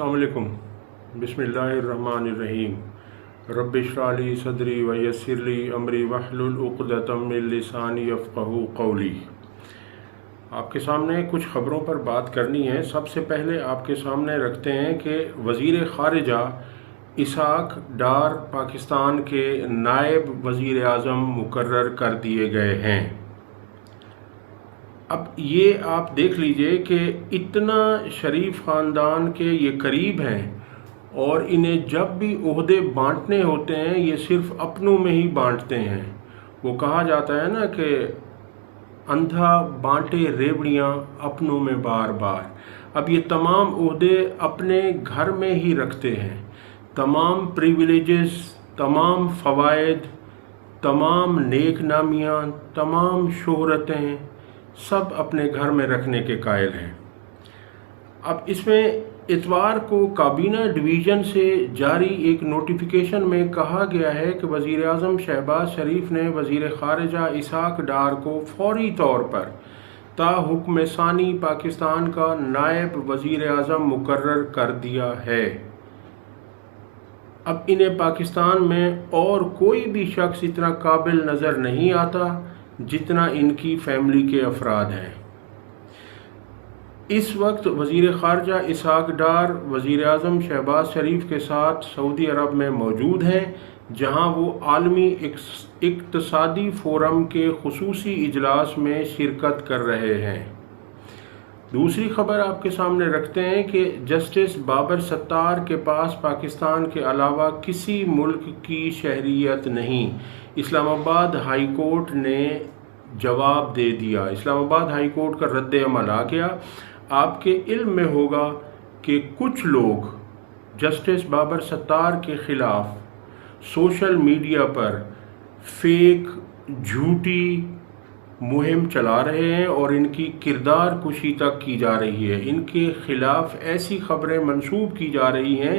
अस्सलाम वालेकुम। बिस्मिल्लाहिर्रहमानिर्रहीम। रब्बि इश्रह ली सदरी व यस्सिर ली अमरी वहलुल उक़दतम मिन लिसानी यफ़क़हू क़ौली। आपके सामने कुछ ख़बरों पर बात करनी है। सबसे पहले आपके सामने रखते हैं कि वज़ीर ख़ारिजा इसहाक़ डार पाकिस्तान के नायब वज़ीर आज़म मुकर्रर कर दिए गए हैं। अब ये आप देख लीजिए कि इतना शरीफ ख़ानदान के ये करीब हैं और इन्हें जब भी ओहदे बांटने होते हैं ये सिर्फ़ अपनों में ही बांटते हैं। वो कहा जाता है ना कि अंधा बांटे रेवड़ियाँ अपनों में बार बार। अब ये तमाम ओहदे अपने घर में ही रखते हैं। तमाम प्रिविलेजेस, तमाम फ़वाइद, तमाम नेक नामियाँ, तमाम शोहरतें सब अपने घर में रखने के कायल हैं। अब इसमें इतवार को काबीना डिवीज़न से जारी एक नोटिफिकेशन में कहा गया है कि वज़ीर आज़म शहबाज शरीफ ने वज़ीर ख़ारिजा इसहाक़ डार को फ़ौरी तौर पर ताहुक्म सानी पाकिस्तान का नायब वज़ीर आज़म मुकर्रर कर दिया है। अब इन्हें पाकिस्तान में और कोई भी शख्स इतना काबिल नज़र नहीं आता जितना इनकी फैमिली के अफराद हैं। इस वक्त वज़ीर ख़ारिजा इसहाक़ डार वज़ीर आज़म शहबाज शरीफ के साथ सऊदी अरब में मौजूद हैं, जहां वो आलमी इक़्तिसादी फ़ोरम के ख़ुसूसी इजलास में शिरकत कर रहे हैं। दूसरी खबर आपके सामने रखते हैं कि जस्टिस बाबर सत्तार के पास पाकिस्तान के अलावा किसी मुल्क की शहरियत नहीं। इस्लामाबाद हाई कोर्ट ने जवाब दे दिया। इस्लामाबाद हाई कोर्ट का रद्द अमल आ गया। आपके इल्म में होगा कि कुछ लोग जस्टिस बाबर सत्तार के ख़िलाफ़ सोशल मीडिया पर फेक झूठी मुहिम चला रहे हैं और इनकी किरदार कुशी तक की जा रही है। इनके ख़िलाफ़ ऐसी खबरें मंसूब की जा रही हैं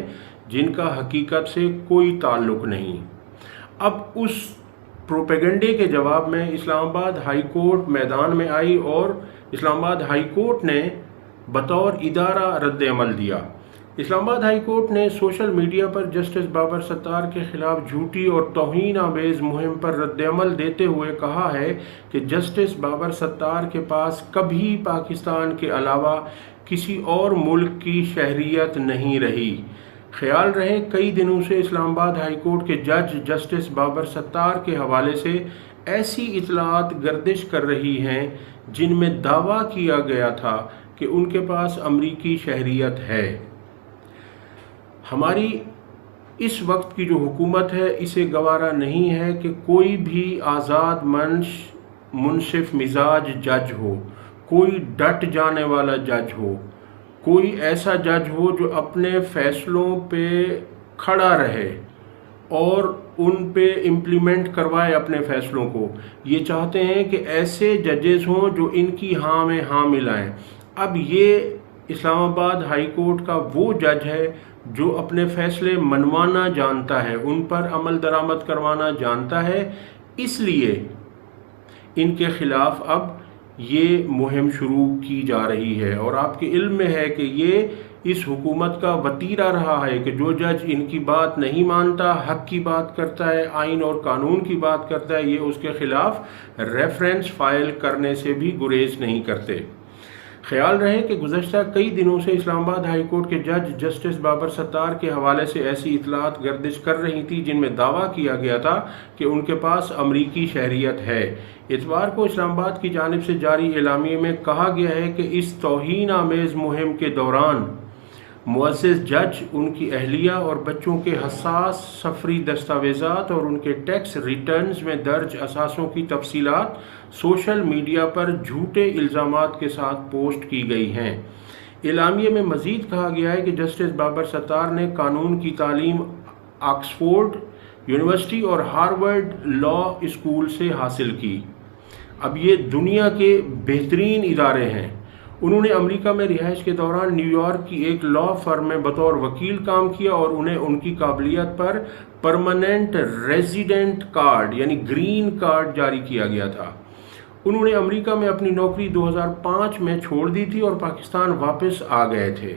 जिनका हकीकत से कोई ताल्लुक़ नहीं। अब उस प्रोपेगेंडे के जवाब में इस्लामाबाद हाई कोर्ट मैदान में आई और इस्लामाबाद हाई कोर्ट ने बतौर इदारा रद्द अमल दिया। इस्लामाबाद हाई कोर्ट ने सोशल मीडिया पर जस्टिस बाबर सत्तार के ख़िलाफ़ झूठी और तौहीन आमेज़ मुहिम पर रद्द अमल देते हुए कहा है कि जस्टिस बाबर सत्तार के पास कभी पाकिस्तान के अलावा किसी और मुल्क की शहरियत नहीं रही। ख्याल रहे कई दिनों से इस्लामाबाद हाई कोर्ट के जज जस्टिस बाबर सत्तार के हवाले से ऐसी इतलात गर्दिश कर रही हैं जिनमें दावा किया गया था कि उनके पास अमरीकी शहरियत है। हमारी इस वक्त की जो हुकूमत है इसे गवारा नहीं है कि कोई भी आज़ाद मुनसिफ मिजाज जज हो, कोई डट जाने वाला जज हो, कोई ऐसा जज हो जो अपने फ़ैसलों पे खड़ा रहे और उन पे इम्प्लीमेंट करवाए अपने फ़ैसलों को। ये चाहते हैं कि ऐसे जजेस हों जो इनकी हाँ में हाँ मिलाएं। अब ये इस्लामाबाद हाई कोर्ट का वो जज है जो अपने फ़ैसले मनवाना जानता है, उन पर अमल दरामद करवाना जानता है, इसलिए इनके ख़िलाफ़ अब ये मुहिम शुरू की जा रही है। और आपके इल्म में है कि ये इस हुकूमत का वतीरा रहा है कि जो जज इनकी बात नहीं मानता, हक़ की बात करता है, आइन और कानून की बात करता है, ये उसके ख़िलाफ़ रेफरेंस फ़ाइल करने से भी गुरेज नहीं करते। ख्याल रहे कि गुज़श्ता कई दिनों से इस्लामाबाद हाई कोर्ट के जज जस्टिस बाबर सत्तार के हवाले से ऐसी इतलात गर्दिश कर रही थी जिनमें दावा किया गया था कि उनके पास अमरीकी शहरियत है। इतवार को इस्लामाबाद की जानिब से जारी एलामिये में कहा गया है कि इस तौहीन आमेज़ मुहिम के दौरान मुअज़्ज़ज़ जज उनकी अहलिया और बच्चों के हसास सफरी दस्तावेज़ात और उनके टैक्स रिटर्न्स में दर्ज असासों की तफसीलात सोशल मीडिया पर झूठे इल्ज़ामात के साथ पोस्ट की गई हैं। एलामिये में मज़ीद कहा गया है कि जस्टिस बाबर सत्तार ने कानून की तालीम ऑक्सफोर्ड यूनिवर्सिटी और हार्वर्ड लॉ स्कूल से हासिल की। अब ये दुनिया के बेहतरीन इदारे हैं। उन्होंने अमेरिका में रिहाइश के दौरान न्यूयॉर्क की एक लॉ फर्म में बतौर वकील काम किया और उन्हें उनकी काबिलियत पर परमानेंट रेजिडेंट कार्ड यानी ग्रीन कार्ड जारी किया गया था। उन्होंने अमेरिका में अपनी नौकरी 2005 में छोड़ दी थी और पाकिस्तान वापस आ गए थे।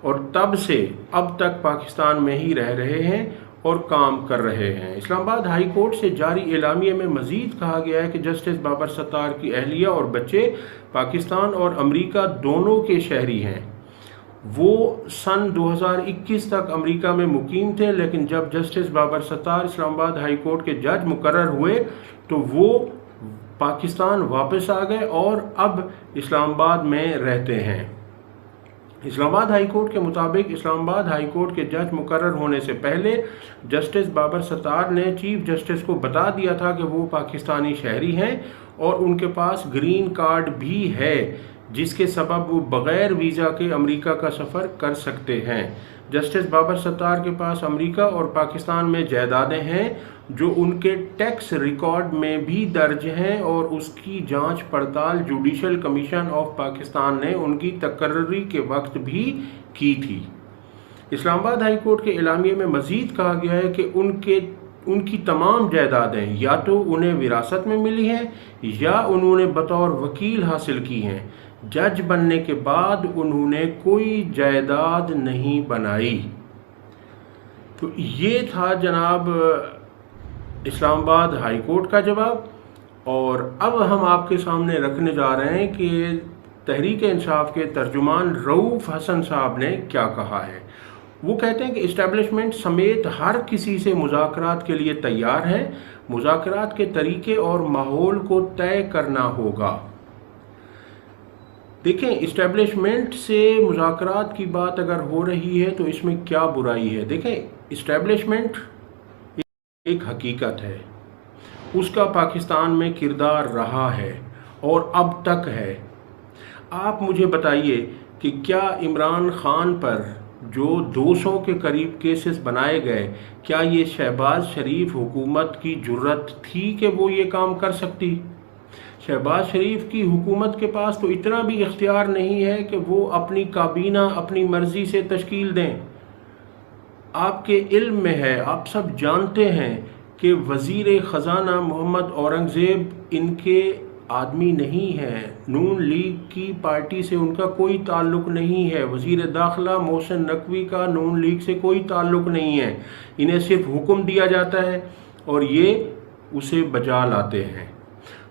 اور تب سے اب تک پاکستان میں ہی رہ رہے ہیں اور کام کر رہے ہیں۔ اسلام آباد ہائی کورٹ سے جاری اعلامیے میں مزید کہا گیا ہے کہ جسٹس بابر ستار کی اہلیہ اور بچے پاکستان اور امریکہ دونوں کے شہری ہیں۔ وہ سن 2021 تک امریکہ میں مقیم تھے، لیکن جب جسٹس بابر ستار اسلام آباد ہائی کورٹ کے جج مقرر ہوئے تو وہ پاکستان واپس آ گئے اور اب اسلام آباد میں رہتے ہیں۔ اسلام آباد ہائی کورٹ کے مطابق اسلام آباد ہائی کورٹ کے جج مقرر ہونے سے پہلے جسٹس بابر ستار نے چیف جسٹس کو بتا دیا تھا کہ وہ پاکستانی شہری ہیں اور ان کے پاس گرین کارڈ بھی ہے، جس کے سبب وہ بغیر ویزا کے امریکہ کا سفر کر سکتے ہیں۔ جسٹس بابر ستار کے پاس امریکہ اور پاکستان میں جائیدادیں ہیں جو ان کے ٹیکس ریکارڈ میں بھی درج ہیں، اور اس کی جانچ پڑتال جوڈیشل کمیشن آف پاکستان نے ان کی تقرری کے وقت بھی کی تھی۔ اسلام آباد ہائی کورٹ کے اعلامیے میں مزید کہا گیا ہے کہ ان کی تمام جائیدادیں یا تو انہیں وراثت میں ملی ہیں یا انہوں نے بطور وکیل حاصل کی ہیں۔ جج بننے کے بعد انہوں نے کوئی جائیداد نہیں بنائی۔ تو یہ تھا جناب اسلام آباد ہائی کورٹ کا جواب، اور اب ہم آپ کے سامنے رکھنے جا رہے ہیں کہ تحریک انصاف کے ترجمان رؤوف حسن صاحب نے کیا کہا ہے۔ وہ کہتے ہیں کہ اسٹیبلشمنٹ سمیت ہر کسی سے مذاکرات کے لیے تیار ہے، مذاکرات کے طریقے اور ماحول کو طے کرنا ہوگا۔ دیکھیں، اسٹیبلشمنٹ سے مذاکرات کی بات اگر ہو رہی ہے تو اس میں کیا برائی ہے؟ دیکھیں، اسٹیبلشمنٹ ایک حقیقت ہے، اس کا پاکستان میں کردار رہا ہے اور اب تک ہے۔ آپ مجھے بتائیے کہ کیا عمران خان پر جو 200 کے قریب کیسز بنائے گئے، کیا یہ شہباز شریف حکومت کی جرت تھی کہ وہ یہ کام کر سکتی؟ شہباز شریف کی حکومت کے پاس تو اتنا بھی اختیار نہیں ہے کہ وہ اپنی کابینہ اپنی مرضی سے تشکیل دیں۔ آپ کے علم میں ہے، آپ سب جانتے ہیں کہ وزیر خزانہ محمد اورنگزیب ان کے آدمی نہیں ہیں، نون لیگ کی پارٹی سے ان کا کوئی تعلق نہیں ہے۔ وزیر داخلہ محسن نقوی کا نون لیگ سے کوئی تعلق نہیں ہے، انہیں صرف حکم دیا جاتا ہے اور یہ اسے بجا لاتے ہیں۔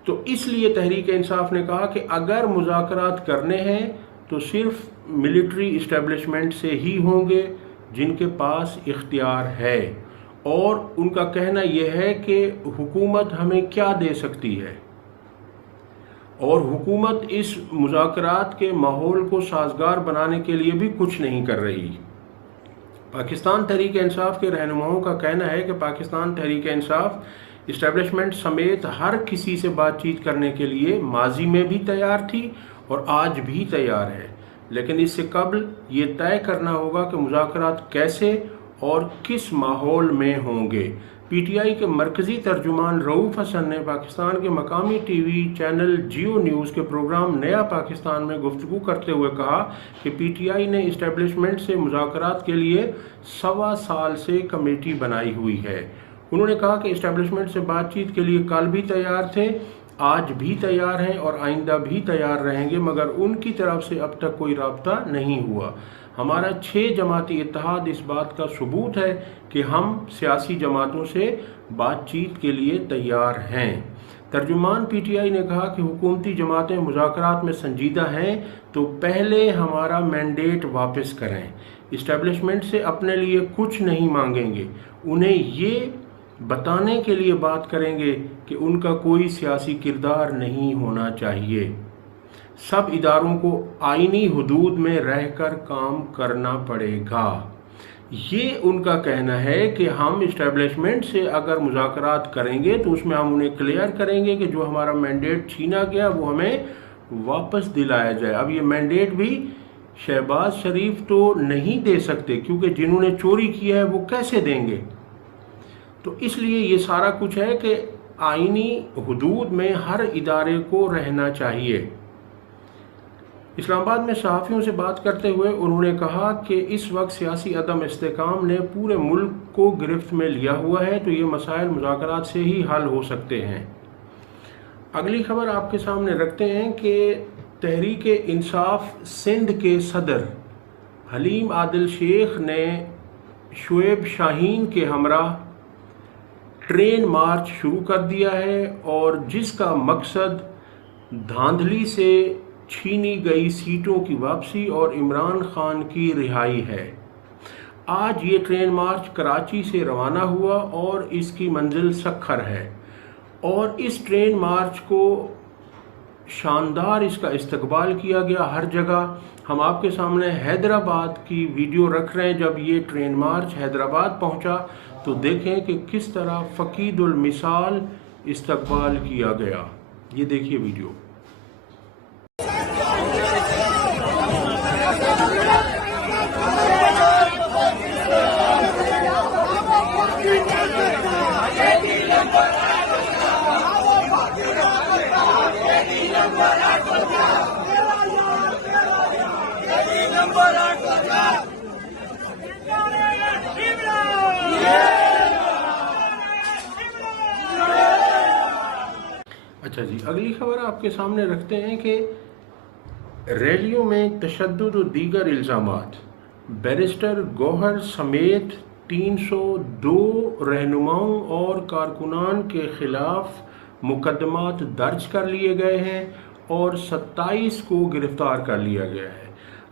تو اس لیے تحریک انصاف نے کہا کہ اگر مذاکرات کرنے ہیں تو صرف ملٹری اسٹیبلشمنٹ سے ہی ہوں گے جن کے پاس اختیار ہے، اور ان کا کہنا یہ ہے کہ حکومت ہمیں کیا دے سکتی ہے، اور حکومت اس مذاکرات کے ماحول کو سازگار بنانے کے لیے بھی کچھ نہیں کر رہی۔ پاکستان تحریک انصاف کے رہنماؤں کا کہنا ہے کہ پاکستان تحریک انصاف اسٹیبلشمنٹ سمیت ہر کسی سے بات چیت کرنے کے لیے ماضی میں بھی تیار تھی اور آج بھی تیار ہے، لیکن اس سے قبل یہ طے کرنا ہوگا کہ مذاکرات کیسے اور کس ماحول میں ہوں گے۔ پی ٹی آئی کے مرکزی ترجمان رؤوف حسن نے پاکستان کے مقامی T V channel Geo news کے پروگرام نیا پاکستان میں گفتگو کرتے ہوئے کہا کہ پی ٹی آئی نے اسٹیبلشمنٹ سے مذاکرات کے لیے 1.25 سال سے کمیٹی بنائی ہوئی ہے۔ انہوں نے کہا کہ اسٹیبلشمنٹ سے بات چیت کے لیے کل بھی تیار تھے، آج بھی تیار ہیں اور آئندہ بھی تیار رہیں گے، مگر ان کی طرف سے اب تک کوئی رابطہ نہیں ہوا۔ ہمارا 6 جماعتی اتحاد اس بات کا ثبوت ہے کہ ہم سیاسی جماعتوں سے بات چیت کے لیے تیار ہیں۔ ترجمان پی ٹی آئی نے کہا کہ حکومتی جماعتیں مذاکرات میں سنجیدہ ہیں تو پہلے ہمارا مینڈیٹ واپس کریں۔ اسٹیبلشمنٹ سے اپنے لیے کچھ نہیں مانگیں گے، انہیں یہ بتانے کے لیے بات کریں گے کہ ان کا کوئی سیاسی کردار نہیں ہونا چاہیے۔ سب اداروں کو آئینی حدود میں رہ کر کام کرنا پڑے گا۔ یہ ان کا کہنا ہے کہ ہم اسٹیبلشمنٹ سے اگر مذاکرات کریں گے تو اس میں ہم انہیں کلیئر کریں گے کہ جو ہمارا مینڈیٹ چھینا گیا وہ ہمیں واپس دلایا جائے۔ اب یہ مینڈیٹ بھی شہباز شریف تو نہیں دے سکتے، کیونکہ جنہوں نے چوری کیا ہے وہ کیسے دیں گے؟ تو اس لیے یہ سارا کچھ ہے کہ آئینی حدود میں ہر ادارے کو رہنا چاہیے۔ اسلام آباد میں صحافیوں سے بات کرتے ہوئے انہوں نے کہا کہ اس وقت سیاسی عدم استحکام نے پورے ملک کو گرفت میں لیا ہوا ہے، تو یہ مسائل مذاکرات سے ہی حل ہو سکتے ہیں۔ اگلی خبر آپ کے سامنے رکھتے ہیں کہ تحریک انصاف سندھ کے صدر हलीम आदिल शेख ने शुएब शाहीन के हमरा ट्रेन मार्च शुरू कर दिया है और जिसका मकसद धांधली से छीनी गई सीटों की वापसी और इमरान खान की रिहाई है। आज ये ट्रेन मार्च कराची से रवाना हुआ और इसकी मंजिल सक्खर है और इस ट्रेन मार्च को शानदार इसका इस्तकबाल किया गया हर जगह। हम आपके सामने हैदराबाद की वीडियो रख रहे हैं। जब ये ट्रेन मार्च हैदराबाद पहुंचा तो देखें कि किस तरह फ़कीदुल मिसाल इस्तकबाल किया गया। ये देखिए वीडियो। अच्छा जी, अगली खबर आपके सामने रखते हैं कि रैलियों में तशद्दुद और दीगर इल्ज़ामात, बैरिस्टर गौहर समेत 302 रहनुमाओं और कारकुनान के खिलाफ मुकदमात दर्ज कर लिए गए हैं और 27 को गिरफ्तार कर लिया गया है।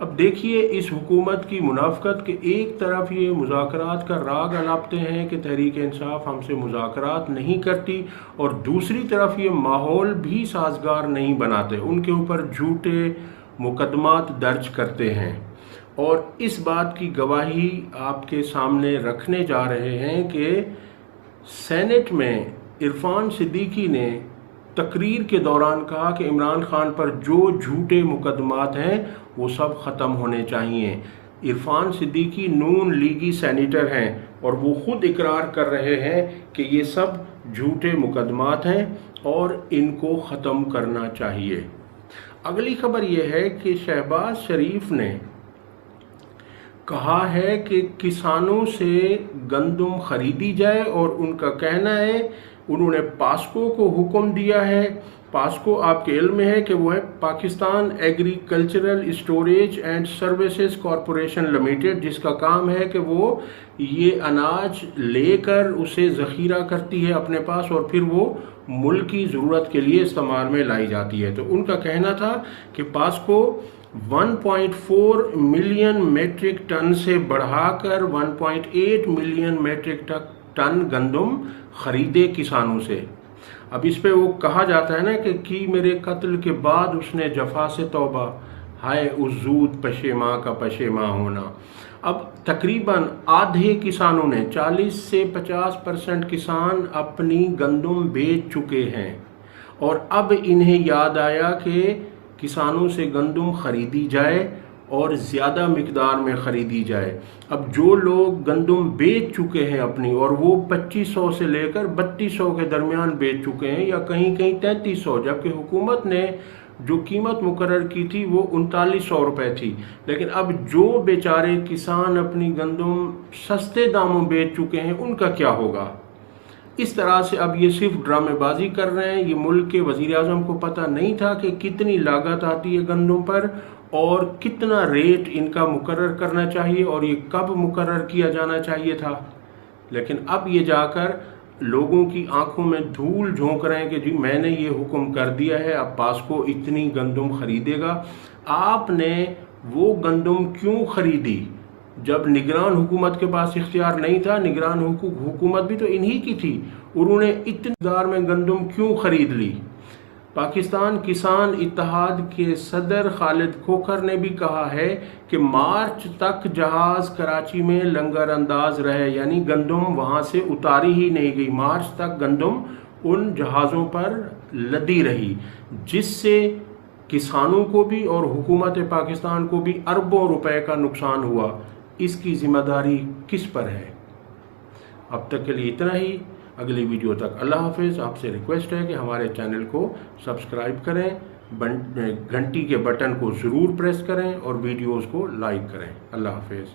अब देखिए इस हुकूमत की मुनाफ़कत के एक तरफ ये मुज़ाकरात का राग अलापते हैं कि तहरीक इंसाफ हमसे मुज़ाकरात नहीं करती और दूसरी तरफ ये माहौल भी साजगार नहीं बनाते, उनके ऊपर झूठे मुकदमात दर्ज करते हैं। और इस बात की गवाही आपके सामने रखने जा रहे हैं कि सेनेट में इरफान सिद्दीकी ने तकरीर के दौरान कहा कि इमरान खान पर जो झूठे मुकदमात हैं वो सब ख़त्म होने चाहिए। इरफान सिद्दीकी नून लीगी सेनेटर हैं और वो ख़ुद इकरार कर रहे हैं कि ये सब झूठे मुकदमात हैं और इनको ख़त्म करना चाहिए। अगली खबर ये है कि शहबाज शरीफ ने कहा है कि किसानों से गंदम खरीदी जाए और उनका कहना है, उन्होंने पास्को को हुक्म दिया है। पास्को आपके इल्म में है कि वो है Pakistan agricultural storage and services corporation limited, जिसका काम है कि वो ये अनाज लेकर उसे ज़ख़ीरा करती है अपने पास और फिर वो मुल्क की ज़रूरत के लिए इस्तेमाल में लाई जाती है। तो उनका कहना था कि पास्को 1.4 मिलियन मेट्रिक टन से बढ़ाकर 1.8 मिलियन मेट्रिक टन गंदम खरीदे किसानों से। अब इस पे वो कहा जाता है ना कि मेरे कत्ल के बाद उसने जफा से तौबा, हाय उज़ूद पशेमा का पशेमा होना। अब तकरीबन आधे किसानों ने 40 से 50% किसान अपनी गंदम बेच चुके हैं और अब इन्हें याद आया कि किसानों से गंदम खरीदी जाए और ज़्यादा मिकदार में ख़रीदी जाए। अब जो लोग गंदम बेच चुके हैं अपनी और वो 2500 से लेकर 3200 के दरमियान बेच चुके हैं या कहीं कहीं 3300, जबकि हुकूमत ने जो कीमत मुकर्रर की थी वो 3900 रुपये थी। लेकिन अब जो बेचारे किसान अपनी गंदम सस्ते दामों बेच चुके हैं उनका क्या होगा? इस तरह से अब ये सिर्फ ड्रामेबाजी कर रहे हैं। ये मुल्क के वज़ीर आज़म को पता नहीं था कि कितनी लागत आती है गंदम पर और कितना रेट इनका मुकर्रर करना चाहिए और ये कब मुकर्रर किया जाना चाहिए था। लेकिन अब ये जाकर लोगों की आंखों में धूल झोंक रहे हैं कि जी मैंने ये हुक्म कर दिया है, अब पास्को इतनी गंदम खरीदेगा। आपने वो गंदम क्यों खरीदी जब निगरान हुकूमत के पास इख्तियार नहीं था? निगरान हुकूमत भी तो इन्हीं की थी। उन्होंने इतनी दार में गंदम क्यों खरीद ली? पाकिस्तान किसान इत्तेहाद के सदर खालिद खोखर ने भी कहा है कि मार्च तक जहाज़ कराची में लंगर अंदाज रहे, यानी गंदम वहाँ से उतारी ही नहीं गई। मार्च तक गंदम उन जहाज़ों पर लदी रही, जिससे किसानों को भी और हुकूमत पाकिस्तान को भी अरबों रुपए का नुकसान हुआ। इसकी जिम्मेदारी किस पर है? अब तक के लिए इतना ही। अगली वीडियो तक अल्लाह हाफिज़। आपसे रिक्वेस्ट है कि हमारे चैनल को सब्सक्राइब करें, घंटी के बटन को ज़रूर प्रेस करें और वीडियोज़ को लाइक करें। अल्लाह हाफिज़।